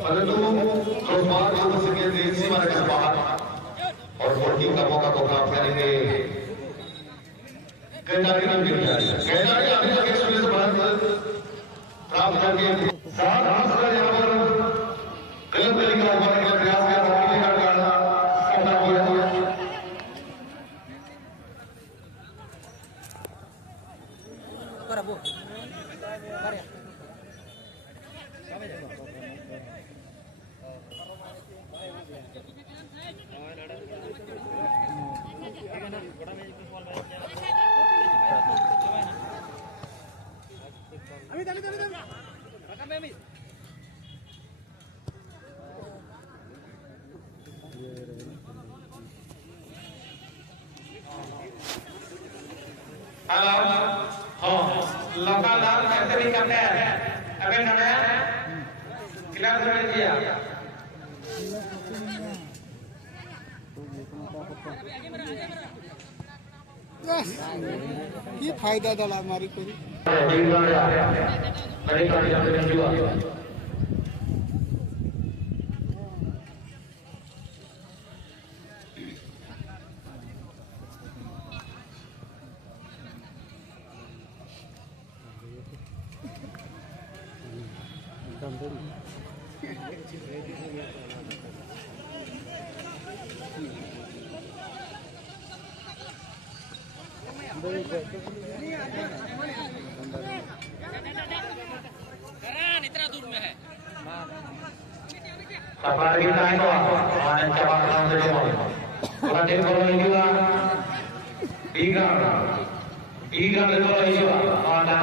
परंतु रोजगार युद्ध से देश सीमा के बाहर और वोटिंग का मौका को प्राप्त करेंगे कैदारी नाम की कैदारी अभी तक एक्सपीरियंस प्राप्त करके साथ हाथ यहाँ पर गलत तरीके का हमारे के प्रयास किया था पीने का करना करना हुआ लगातार बेहतरी करते हैं अभी नया खिलाफ दिया ये फायदा दला हमारी कोई इतना दूर में है सफारी टाइम तो हमारे चावल नाम से जो पूरा दिन को नहीं हुआ ईगा देखो नहीं हुआ और ना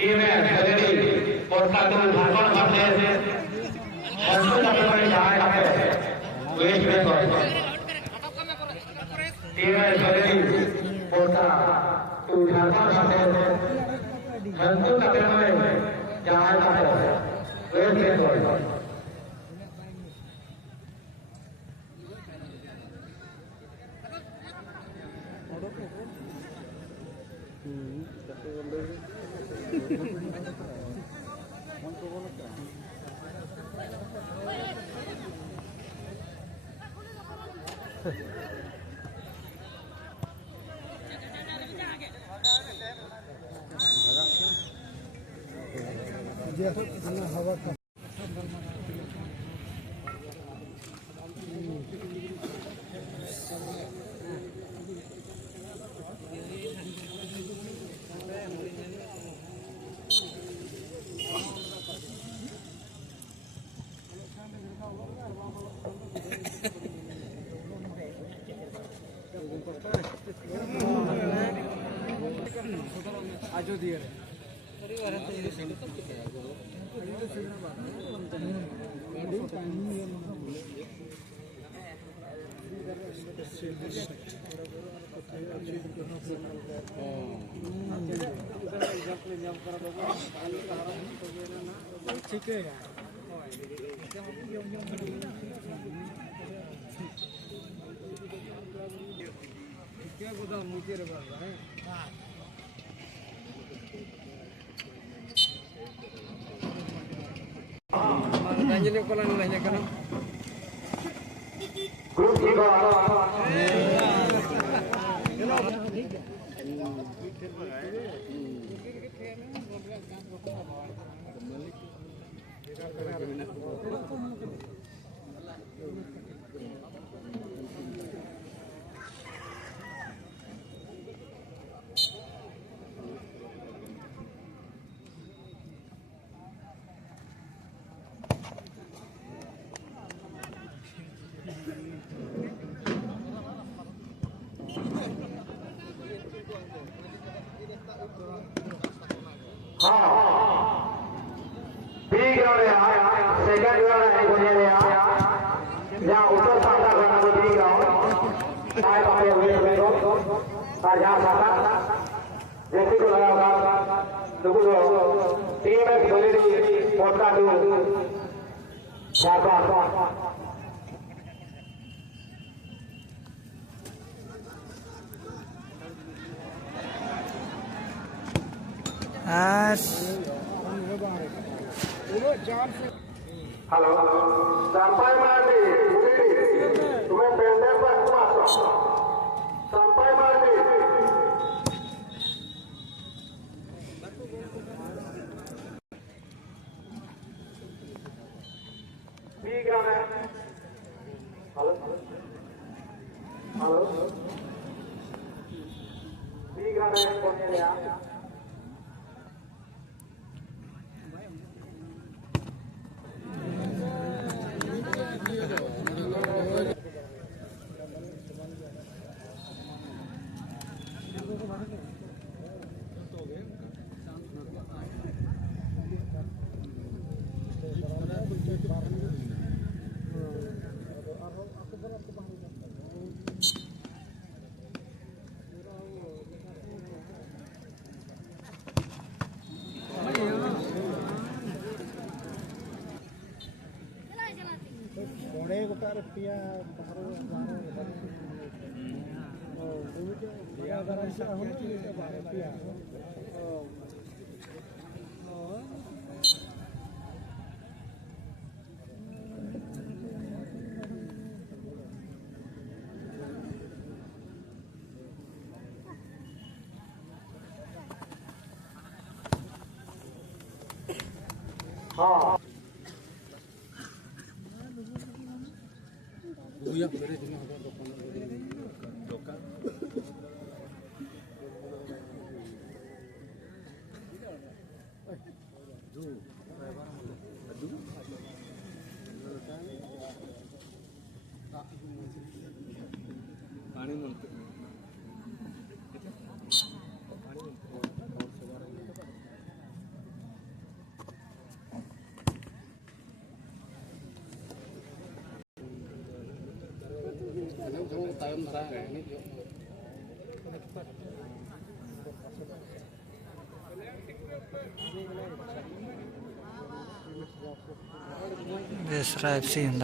ईमेल सैलरी और का तो भाषण करते हैं बच्चों का पेपर जाए करते हैं वेस्ट बंगाल ईमेल सैलरी और का तो भाषण करते हैं बच्चों का पेपर जाए करते हैं वेस्ट बंगाल हवा का आजो दिए ठीक है क्या गोदाम मुझे रे बाबा है Jangan lupa like, share, dan আর Halo, sampai mati. Cuma pendek pas masuk. Sampai mati. Tiga men. Halo. Halo. Tiga men pokoknya ya. Desra FC yang